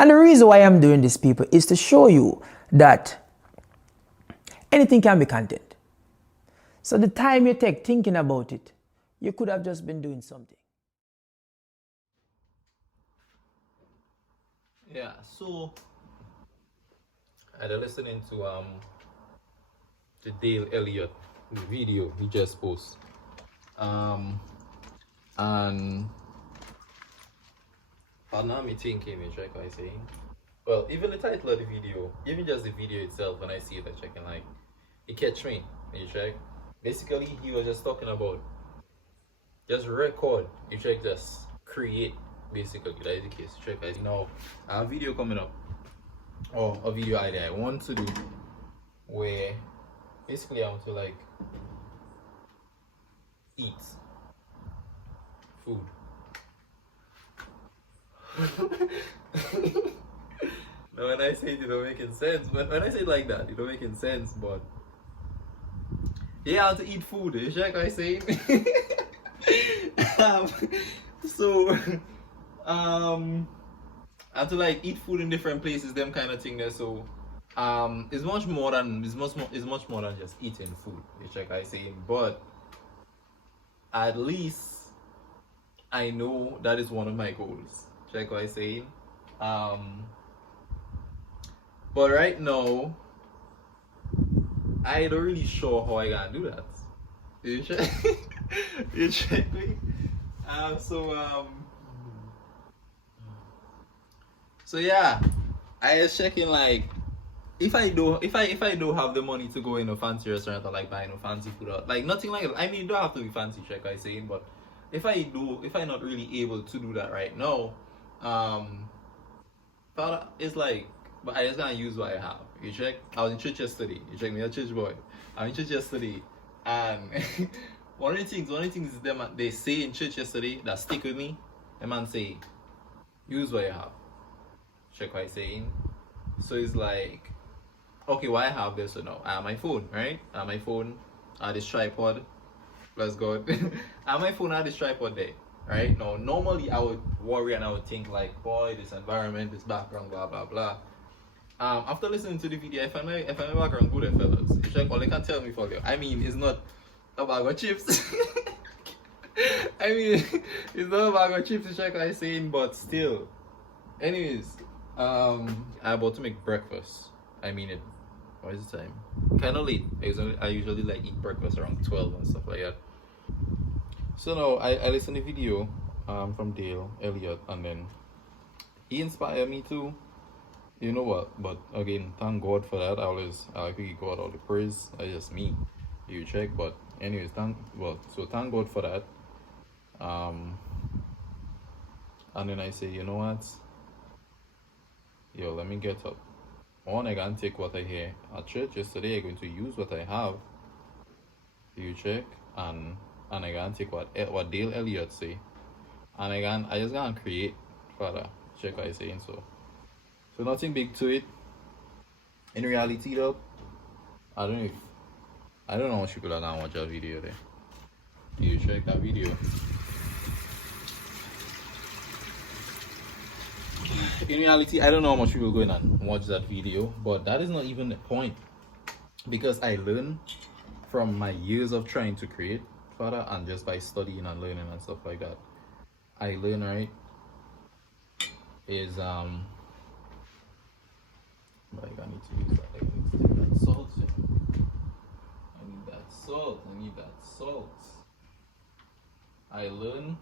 And the reason why I'm doing this, people, is to show you that anything can be content. So the time you take thinking about it, you could have just been doing something. Yeah, so I was listening to Dale Elliott video he just posted. And now me thinking, you check what I saying. Well, even the title of the video, even just the video itself, when I see it, I check and like it catch me. You check. Basically, he was just talking about just record. You check, just create. Basically, that is the case. You check. You know, I have a video coming up, or a video idea I want to do, where basically I want to like eat food. Now when I say it don't make sense. When I say it like that, it don't make sense, but yeah, I have to eat food. You check what I say? So I have to like eat food in different places, them kind of thing there. So it's much more than just eating food. You check what I say? But at least I know that is one of my goals. Check what I say? But right now, I don't really sure how I gonna do that. You check? You check me? So yeah, I was checking like if I do have the money to go in a fancy restaurant or like buying a fancy food or like nothing like that. I mean, it don't have to be fancy, check I saying, but if I'm not really able to do that right now, it's like, but I just gonna use what I have. You check? I was in church yesterday. You check me, a church boy. I was in church yesterday, and one of the things is them they say in church yesterday that stick with me. The man say, use what you have. Check what I saying. So it's like, okay, what I have this so now. I have my phone, right? I have my phone. I have this tripod. Bless God. I have my phone. I have this tripod there, right? Now, normally I would worry and I would think like, boy, this environment, this background, blah blah blah. After listening to the video, I find my background good, fellas. You check all they can tell me for you. I mean, it's not a bag of chips. I mean, it's not a bag of chips. You check what I'm saying, but still. Anyways, I'm about to make breakfast. I mean it. What is the time? Kind of late. I usually like eat breakfast around 12 and stuff like that. So now I listened to the video from Dale Elliott, and then he inspired me to. You know what? But again, thank God for that. I like to give God all the praise. That's just me. You check. But anyways, thank God for that. And then I say, you know what? Yo, let me get up. One, I can take what I hear at church yesterday. I'm going to use what I have. You check, and I can take what Dale Elliott say, and I just gonna create further. Check what I saying. So nothing big to it. In reality though, I don't know how much people are gonna watch that video there. You check that video. In reality, I don't know how much people are going and watch that video, but that is not even the point. Because I learned from my years of trying to create further and just by studying and learning and stuff like that. I learned, right, is like I need to use that. I need to take that salt. I need that salt. I learned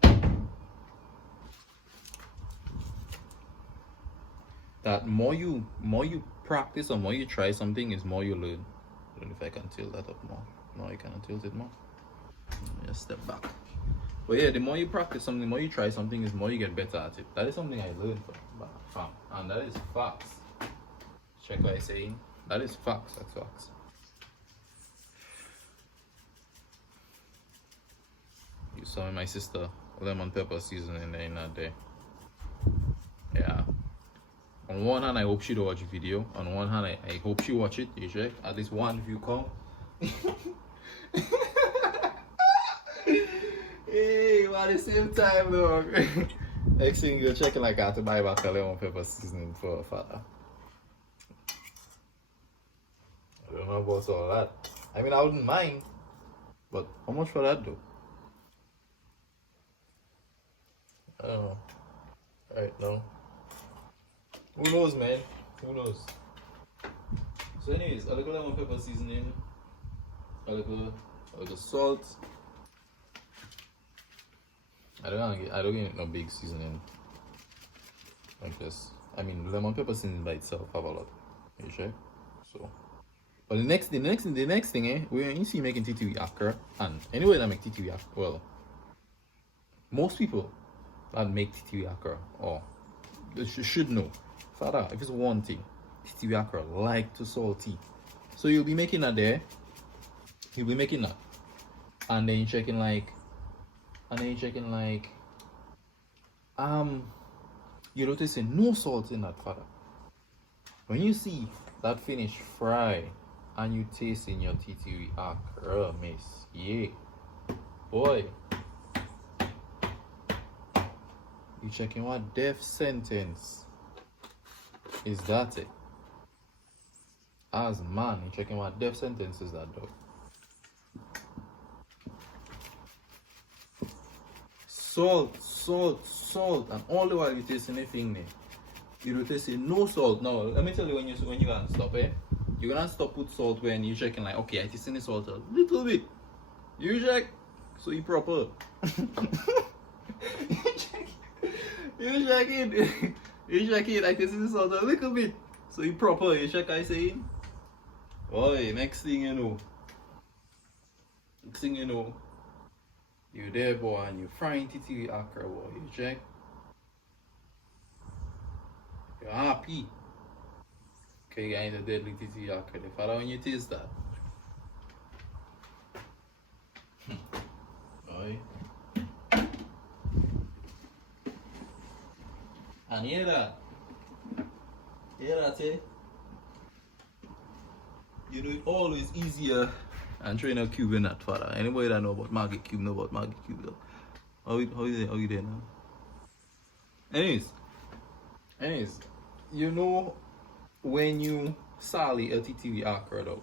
that more you practice and more you try something is more you learn. I don't know if I can tilt that up more. No, I cannot tilt it more. Just step back. But yeah, the more you practice something, the more you try something, is more you get better at it. That is something I learned from, and that is facts. Check what I'm saying. That is facts. That's facts. You saw my sister lemon pepper seasoning in that day. Yeah. On one hand, I hope she don't watch the video. On one hand, I hope she watch it. You check. At least one view come. Hey, but at the same time, dog. Next thing you're checking like I have to buy back a lemon pepper seasoning for father. I don't know about all that. I mean, I wouldn't mind, but how much for that though? I don't know. Right now, who knows, man? Who knows? So, anyways, a little lemon pepper seasoning, a little salt. I don't get no big seasoning like this. I mean, lemon pepper seasoning by itself have a lot. You sure? So, but the next thing, when you see making titi with akra, and anyway that make titi with akra, well, most people that make titi with akra, or they should know, father, if it's one thing, titi with akra like to salty. So you'll be making that there, you'll be making that, and then you're checking like, you notice no salt in that, father. When you see that finished fry and you taste in your titi akra, miss, yeah, boy, you checking what death sentence is that it? As man, you checking what death sentence is that, dog? Salt, and all the while you taste anything there. You don't taste no salt. Now, let me tell you when you gonna stop, you're gonna stop put salt when you're checking like, okay, I taste the salt a little bit. You check, so you proper. you check it. You check it, I taste the salt a little bit. So you proper, you check I saying? Boy, next thing you know, you're there, boy, and you're frying titi with akra, boy. You check. You're happy. Okay, you're in the deadly titi with akra. The father when you taste that. Boy. And hear that? Hear that, eh? You know, it's always easier and train a cube in that, father. Anybody that know about Maggie Cube know about Maggie Cube though. How you there now? Anyways, you know when you sally a TTV akra though,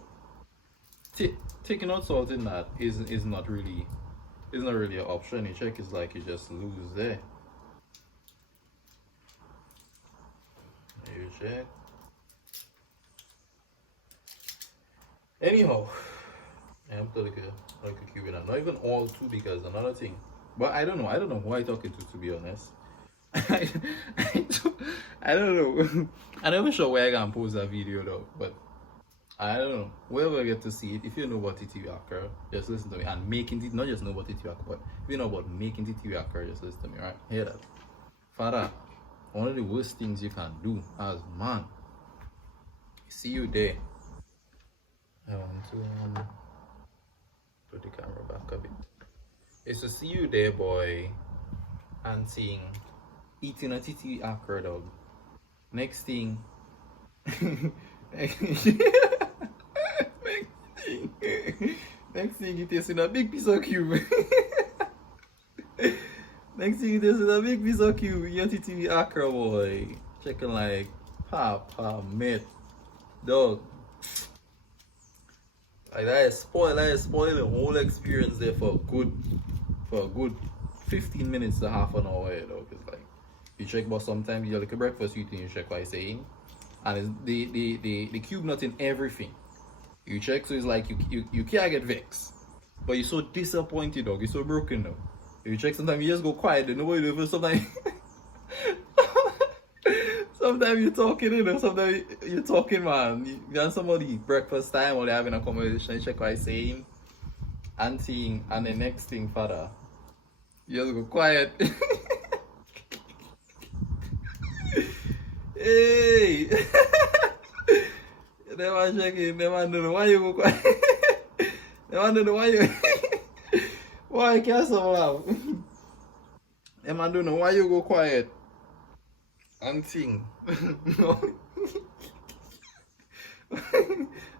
taking out salt in that is not really an option. You check is like you just lose there. You check. Anyhow, I'm like a Cuban. Not even all two because another thing. But I don't know who I talking to be honest. I don't know. I'm never sure where I can post that video though, but I don't know. Wherever I get to see it, if you know about TTV akra, just listen to me. And making it, not just know about TTV akra, but if you know about making TTV akra, just listen to me, right? Hear that. Father, one of the worst things you can do as man, see you there. I want to put the camera back a bit. It's to see you there, boy, and seeing eating a titi akra dog. Next thing, next thing you tasting a big piece of cube. Next thing you tasting a big piece of cube. Your titi akra, boy. Checking like papa, mate, dog. Like that is spoil the whole experience there for a good 15 minutes to half an hour, dog. It's like you check, but sometimes you like a breakfast you think you check what I saying, and it's the cube not in everything. You check, so it's like you can't get vexed, but you're so disappointed, dog. You're so broken now. You check, sometimes you just go quiet, and nobody knows. Sometimes. Sometimes you're talking, you know, sometimes you're talking, man. You and somebody breakfast time or they're having a conversation, you check what I'm saying, and seeing, and the next thing, father, you just go quiet. Hey! They man checking, they man don't know why you go quiet. They man don't know why you. Why you can't laugh? They man don't know why you go quiet. And sing.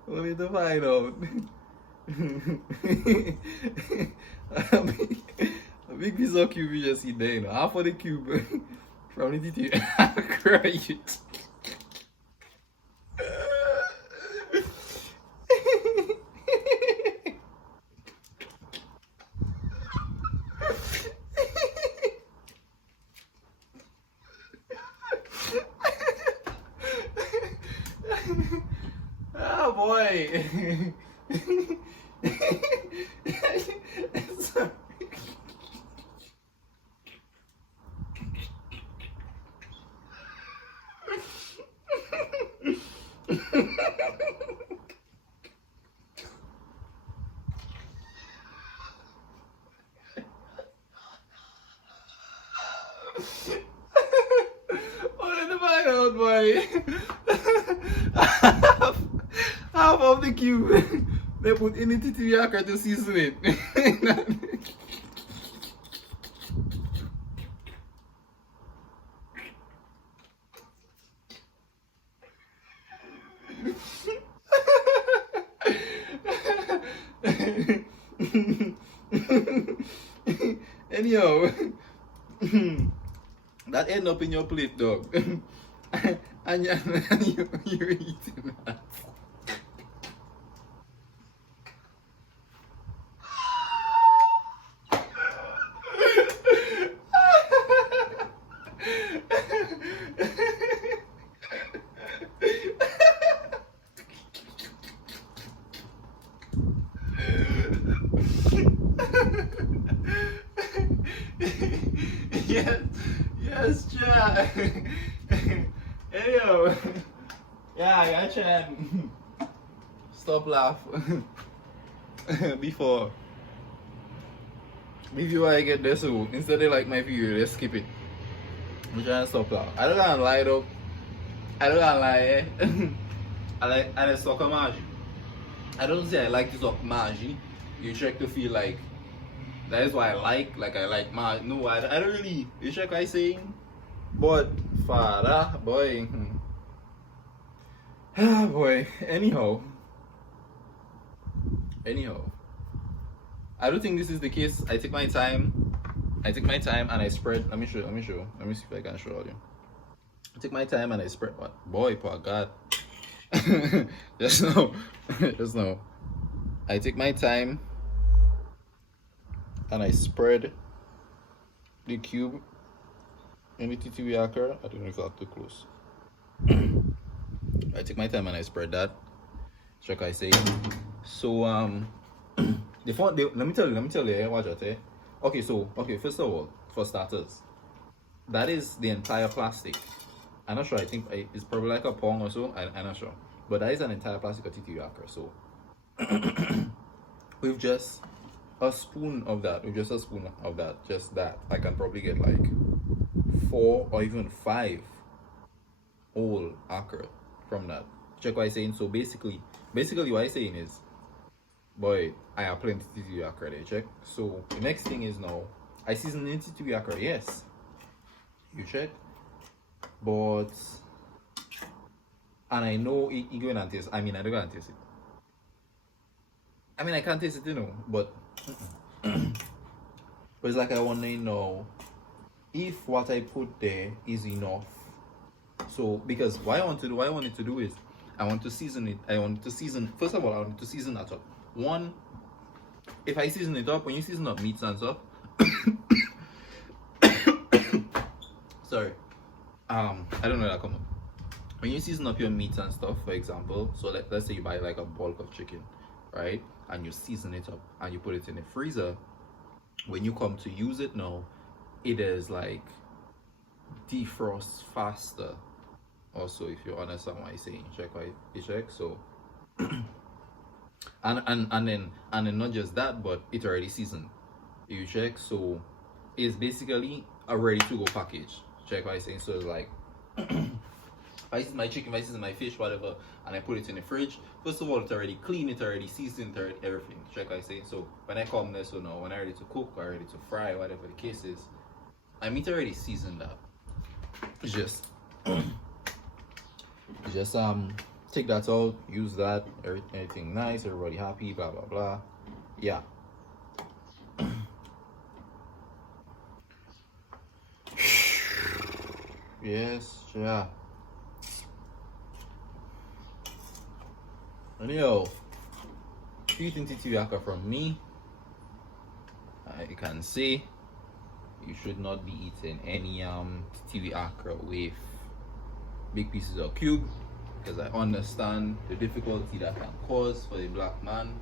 Only to find out. A big piece of cube you just eat there, you know. Half of the cube from the titi. Cry it. Oh boy. What in the find out, boy? Half of the cube they put in the titiviaka to season it. Anyhow, that end up in your plate, dog. and you're eating that. Yes, yes, Chad. Anyhow, yeah, Chad. Stop laugh before I get this. So instead of like my video, let's skip it. I'm trying to stop laugh. I don't gonna lie though. I don't gonna lie. I like soccer magic. I don't say I like this soccer magic. You check to feel like. That is why I like my no I don't really you check what I saying but father boy boy anyhow I don't think this is the case. I take my time and I spread. Let me see if I can show you. I take my time and I spread what boy poor God just now I take my time and I spread the cube in the titiviaka. I don't know if that's too close. I take my time and I spread that. Check I say. So let me tell you watch that. Okay, first of all, for starters, that is the entire plastic. I'm not sure. I think it's probably like a pong or so. I'm not sure, but that is an entire plastic of titiviaka. So we've just a spoon of that, just that. I can probably get like 4 or even 5 whole acre from that. Check what I'm saying. So basically what I'm saying is, boy, I have plenty to do acre there. Check. So the next thing is now I season it to acre. Yes, you check, but and I know it going to taste. I mean, I don't going to taste it. I mean, I can't taste it, you know, but it's like I want to know if what I put there is enough. So because what I want it to do is I want to season it. First of all, I want to season that up. One, if I season it up, when you season up meats and stuff, sorry, I don't know that come up. When you season up your meats and stuff, for example, so let's say you buy like a bulk of chicken, right? And you season it up and you put it in the freezer. When you come to use it now, it is like defrost faster. Also, if you understand what I'm saying, check. So and then not just that, but it's already seasoned. You check, so it's basically a ready to go package. Check what I'm saying. So it's like if I season my chicken, if I season my fish, whatever, and I put it in the fridge, first of all, it's already clean, it's already seasoned, it's already everything. Check what I say. So when I come there, so now when I'm ready to cook or ready to fry, whatever the case is, I mean, it's already seasoned up. It's just take that out, use that, everything nice, everybody happy, blah blah blah. Yeah. Yes, yeah. Anyhow, eating TTV Accra from me, you can see you should not be eating any TTV Accra with big pieces of cube, because I understand the difficulty that can cause for a black man.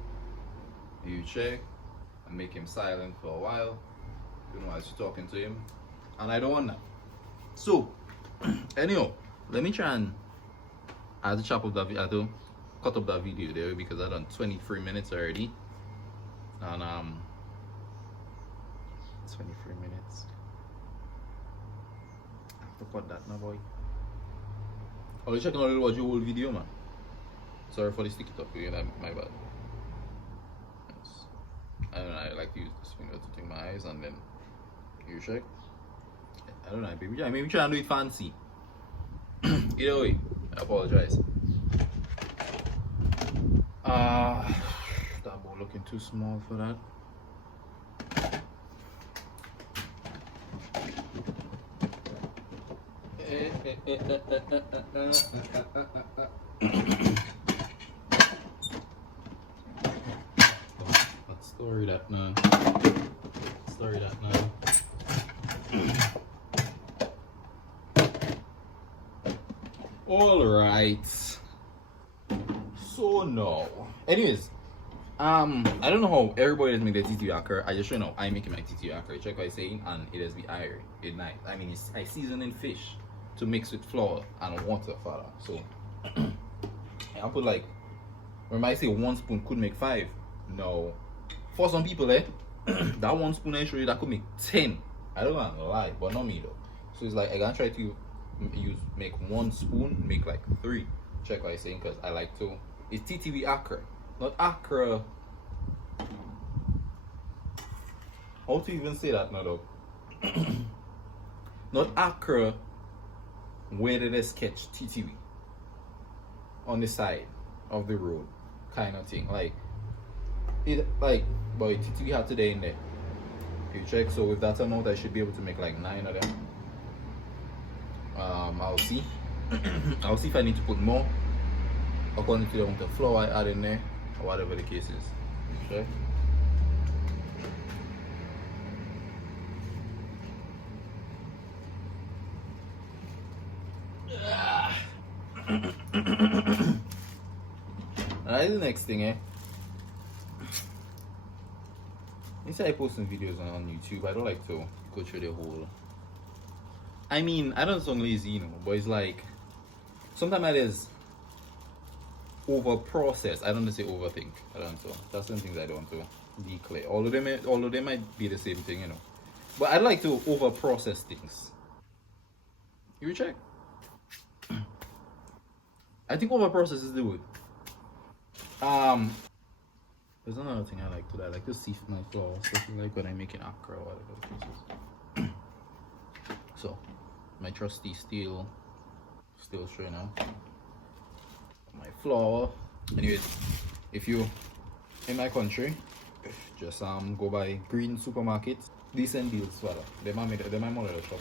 You check and make him silent for a while, you know, as you're talking to him, and I don't want that. So anyhow, let me try and add the chop of that video, cut up that video there, because I done 23 minutes already, and 23 minutes. I have to cut that now, boy. Oh, you checking out to watch your whole video, man. Sorry for the sticky top again, my bad. Yes. I don't know, I like to use this finger to take my eyes and then you check. I don't know, maybe try and do it fancy. Either way, I apologize. That ball looking too small for that. Let's story that now. Story that now. All right. So no. Anyways, I don't know how everybody has made their TTV Accra. I just know I making my TTV Accra. Check what I'm saying, and it has been iron. It's nice. I mean, I season in fish to mix with flour and water, father. So I put like, when I say 1 spoon could make 5. No, for some people, that 1 spoon I show you that could make 10. I don't want to lie, but not me though. So it's like I gotta try to make 1 spoon, make like 3. Check what I'm saying, because I like to. It's TTV Accra, not Accra. How to even say that now though? Not Accra. Where did they sketch TTV? On the side of the road, kind of thing. Like it, like, boy, TTV had today in there. You check. So with that amount, I should be able to make like 9 of them. I'll see. I'll see if I need to put more according to the amount of flour I add in there, or whatever the case is. You check. Alright, the next thing, instead of posting videos on YouTube, I don't like to go through the whole. I mean, I don't sound lazy, you know, but it's like sometimes I just over process. I don't say overthink. I don't know. That's some things I don't do. Be clear. Although they might be the same thing, you know. But I'd like to over process things. You check. I think over process is the word. There's another thing I like to do. I like to sift my flour, especially like when I make an Accra or whatever the case is. So my trusty steel strainer, my flour. Anyways, if you in my country, just go by green supermarkets, decent deals for that. They might mother the shop.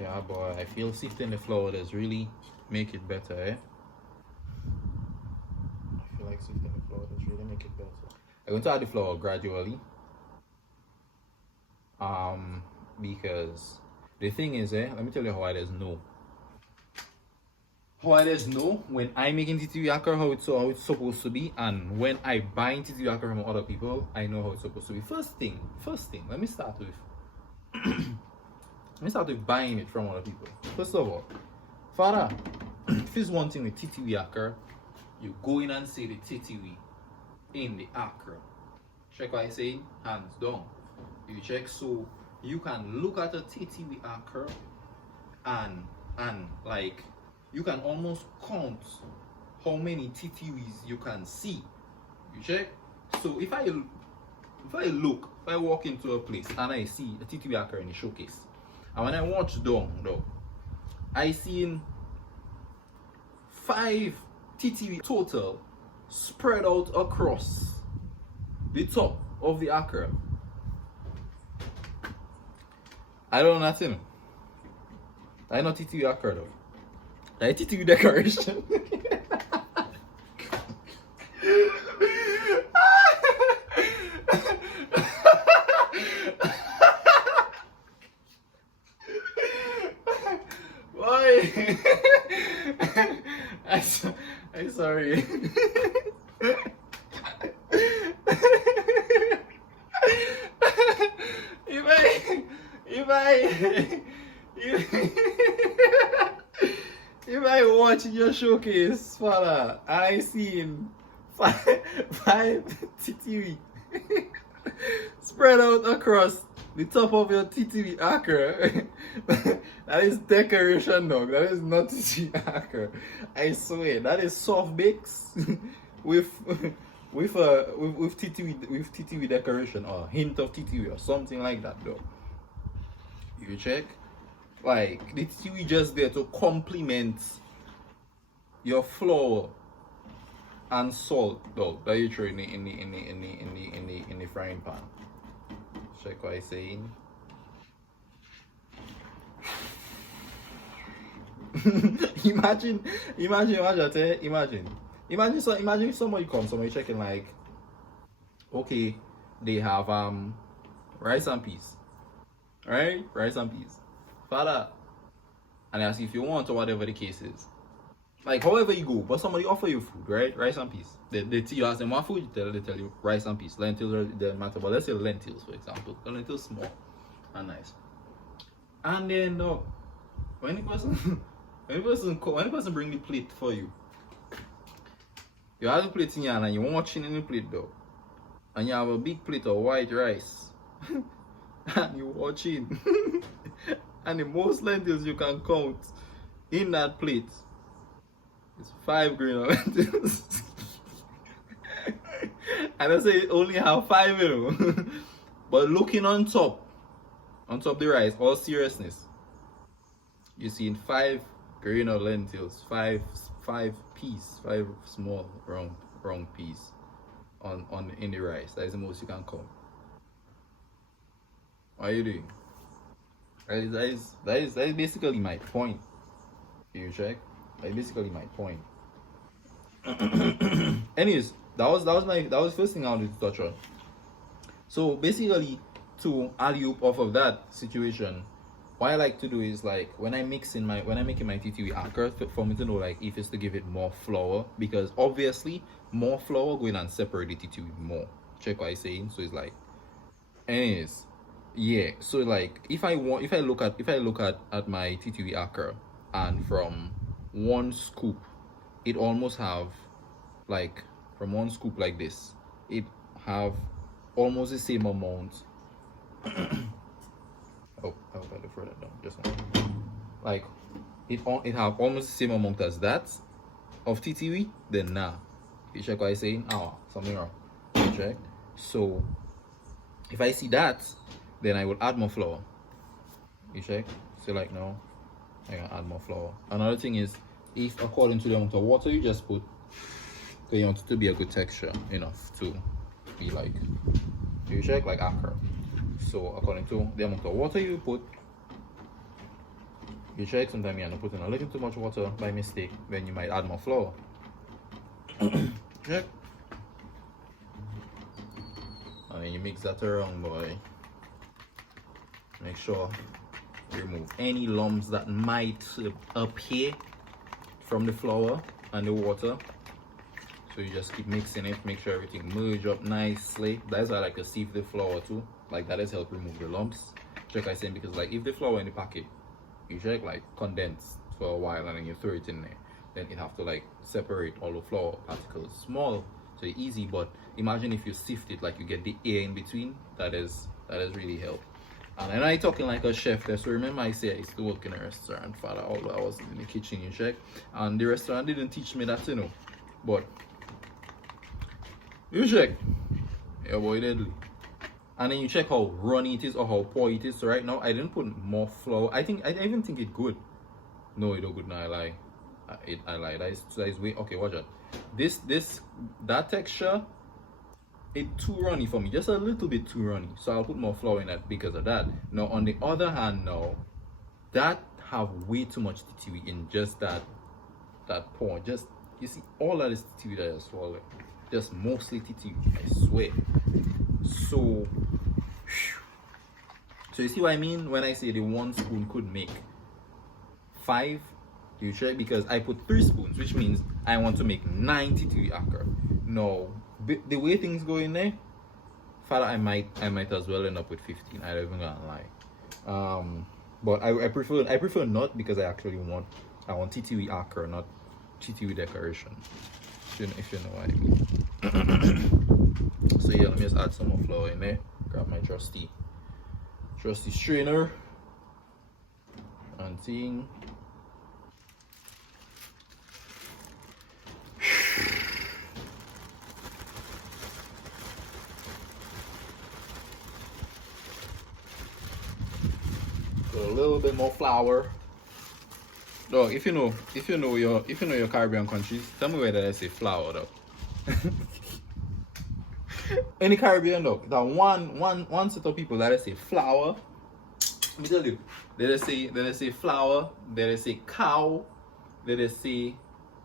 Yeah, but I feel sifting the flour does really make it better, I feel like sifting the flour does really make it better. I'm going to add the flour gradually. Because the thing is, let me tell you how I just know. How I just know when I'm making TTV Accra how it's supposed to be, and when I buy TTV Accra from other people, I know how it's supposed to be. First thing, let me start with buying it from other people. First of all, father, if it's one thing with TTV Accra, you go in and say the TTV in the Accra. Check what I say, hands down. You check, so you can look at a TTV Accra and like you can almost count how many TTVs you can see. You check. So if I walk into a place and I see a TTV Accra in the showcase, and when I watch down though, I seen 5 TTV total spread out across the top of the acre. I don't know nothing. I know TTV acre though. I TTV decoration. Why? I'm sorry. If I watch your showcase, father, and I seen five TTV spread out across the top of your TTV acre, that is decoration, dog. That is not TTV acre. I swear, that is soft bakes with TTV decoration or hint of TTV or something like that, though. You check, like the TTV just there to complement your flour and salt, though, that you throw in the frying pan. Check what I'm saying. imagine if somebody comes, somebody checking like, okay, they have rice and peas, right? Rice and peas, father, and ask if you want or whatever the case is. Like however you go, but somebody offer you food, right? Rice and peas. You ask them what food, they tell you rice and peas. Lentils doesn't matter, but let's say lentils, for example. The lentils small and nice. And then when the person bring the plate for you, you have the plate in your hand and you're watching in the plate though, and you have a big plate of white rice, and you're watching, and the most lentils you can count in that plate is 5 green lentils. And I say it only have 5, you know. But looking on top the rice, all seriousness, you see 5 green lentils, 5 peas, 5 small round peas in the rice. That is the most you can count. What are you doing? That is basically my point. You check? That's basically my point. Anyways, that was the first thing I wanted to touch on. So basically, to alley-oop off of that situation, what I like to do is like when I'm making my TTV anchor, for me to know like if it's to give it more flour, because obviously more flour going and separate the TTV more. Check what I'm saying. So it's like, anyways, yeah. So like if I look at my TTV anchor, and from one scoop, it almost have like from one scoop like this, it have almost the same amount. Oh, I hope I look further down. Just one. Like it have almost the same amount as that of TTV. Then nah, you check what I'm saying. Something wrong. You check. So if I see that, then I will add more flour. You check. So like now, I can add more flour. Another thing is, if according to the amount of water you just put, because you want it to be a good texture enough to be like, you check like akra. So according to the amount of water you put, you check. Sometimes you end up putting a little too much water by mistake, then you might add more flour. Check. And then you mix that around, boy. Make sure you remove any lumps that might appear from the flour and the water. So you just keep mixing it, make sure everything merge up nicely. That's why I like to sieve the flour too. Like that has helped remove the lumps. Check I saying, because like if the flour in the packet, you check like condense for a while and then you throw it in there, then it have to like separate all the flour particles small, so it's easy. But imagine if you sift it, like you get the air in between. That is really help. And I'm talking like a chef there. So remember I said I used to work in a restaurant, father, although I was in the kitchen, you check. And the restaurant didn't teach me that, you know. But you check. Yeah, boy, deadly. And then you check how runny it is or how poor it is. So right now I didn't put more flour. I even think it's good. No, it don't good now, I lie. I lied. That is way okay. Watch out. That texture, it too runny for me, just a little bit too runny. So I'll put more flour in that because of that. Now on the other hand, now that have way too much TTV in just that pour. Just you see all of this TTV that I swallow, just mostly TTV. I swear. So you see what I mean when I say the 1 spoon could make 5. You check because I put 3 spoons, which means I want to make 9 TTV akar. No, the way things go in there, father, I might as well end up with 15. I don't even gonna lie. But I prefer not because I want TTV akar, not TTV decoration. If you know what I mean. So yeah, let me just add some more flour in there. Grab my trusty strainer and thing. A little bit more flour. No, if you know your Caribbean countries, tell me where they say flour though. Any Caribbean though, that one set of people that say flour. Let me tell you, they say flour, they say cow, they say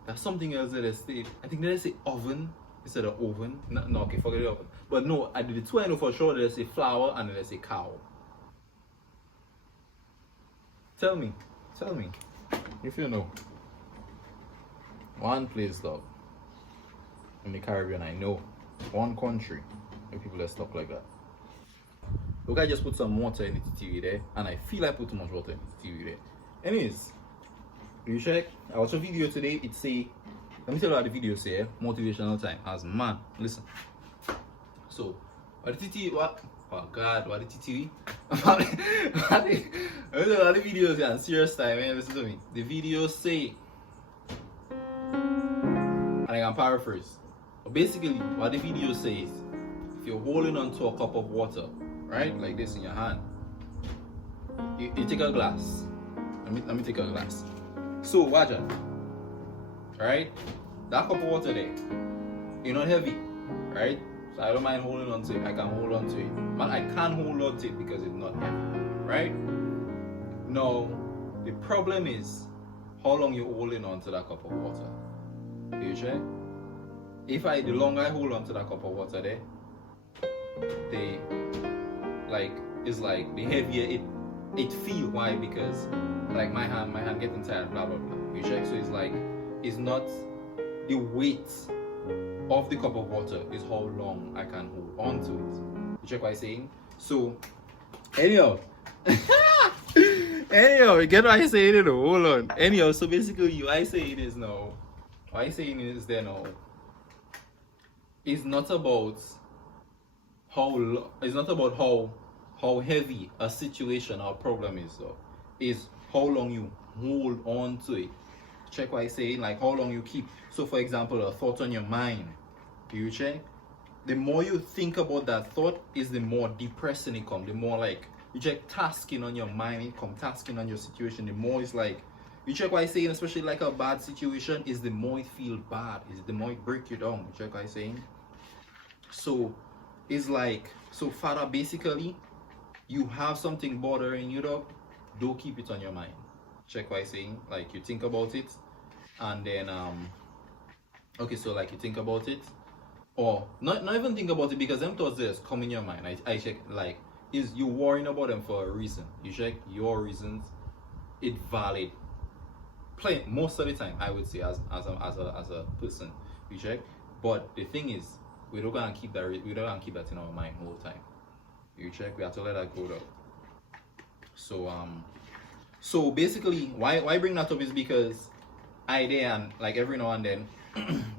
there's something else that they say. I think they say oven instead of oven. No, okay, forget the oven. But no, I did the two I know for sure. They say flour and they say cow. Tell me, if you know. One place though, in the Caribbean I know, one country, where people that stuff like that. Look, I just put some water in the TV there, and I feel I put too much water in the TV there. Anyways, you check. I watched a video today. It say, let me tell you what the video say. Motivational time. As man, listen. So, what the TTV? What? Oh God, what the TTV? What the videos? Yeah, serious time, man. Listen to me. The videos say, and I can paraphrase. But basically, what the video says, if you're holding onto a cup of water, right, like this in your hand, you take a glass. Let me take a glass. So watch it. Right, that cup of water there, it's not heavy, right? So I don't mind holding on to it. I can hold on to it, but I can't hold on to it because it's not heavy, right? Now, the problem is how long you're holding on to that cup of water. You check? The longer I hold on to that cup of water there, the heavier it feel. Why? Because like my hand getting tired, blah blah blah. You check? So it's not the weight of the cup of water, is how long I can hold on to it. You check what I'm saying? So anyhow, you get what I say, you know, hold on. Anyhow, so basically what I saying is now, it's not about how heavy a situation or problem is though. Is how long you hold on to it. Check what I say, like how long you keep. So for example, a thought on your mind, you check, the more you think about that thought is the more depressing it comes. The more like you check tasking on your mind, it come tasking on your situation, the more it's like, you check what I saying, especially like a bad situation, is the more it feel bad, is the more it break you down. You check what I saying? So it's like, so father, basically you have something bothering you though, don't keep it on your mind. Check what I'm saying? Like you think about it, and then okay, so like you think about it, or not even think about it, because them thoughts just come in your mind. I check, like, is you worrying about them for a reason. You check your reasons, it valid. Play most of the time, I would say, as a person. You check, but the thing is, we don't gonna keep that in our mind all the time. You check, we have to let that go though. So basically, why bring that up is because every now and then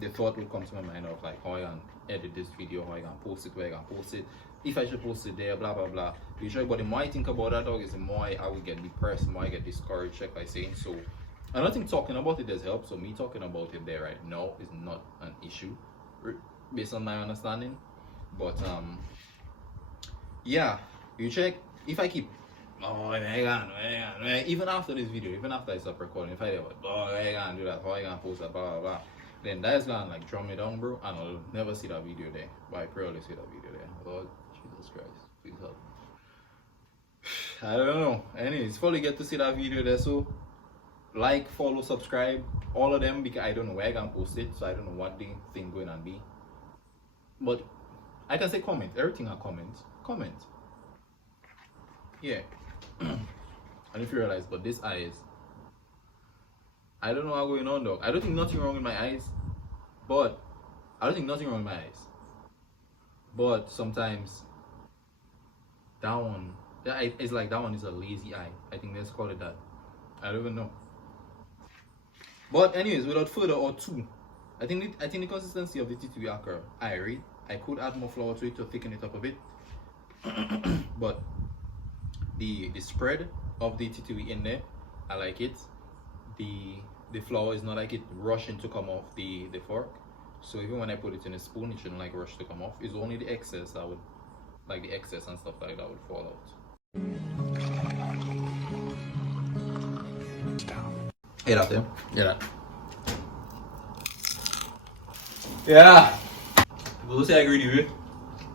the thought will come to my mind of like how I can edit this video, how I can post it, where I can post it, if I should post it there, blah blah blah. You check, but the more I think about that dog, is the more I will get depressed, the more I get discouraged. Check by saying so. I don't think talking about it does help. So me talking about it there right now is not an issue, based on my understanding. But yeah, you check, if I keep oh, even after this video, even after I stop recording, if I ever, oh, I can't do that, how I can't post that, blah, blah, blah. Then that is gonna like drum me down, bro, and I'll never see that video there. But I probably see that video there. Lord Jesus Christ, please help. I don't know. Anyways, fully get to see that video there, so like, follow, subscribe, all of them, because I don't know where I can post it, so I don't know what the thing going on be. But I can say comment, everything I comment. Yeah. And if you realize, but this eyes, I don't know what's going on though. I don't think nothing wrong with my eyes, but but sometimes that one, it's like that one is a lazy eye. I think let's call it that. I don't even know. But anyways, without further ado, I think the consistency of the titui occur. I could add more flour to it to thicken it up a bit, but the spread of the titui in there, I like it. The flour is not like it rushing to come off the fork. So even when I put it in a spoon, it shouldn't like rush to come off. It's only the excess that would, like the excess and stuff like that would fall out. Hear that, yeah? Hear that? Yeah. People say I agree with you.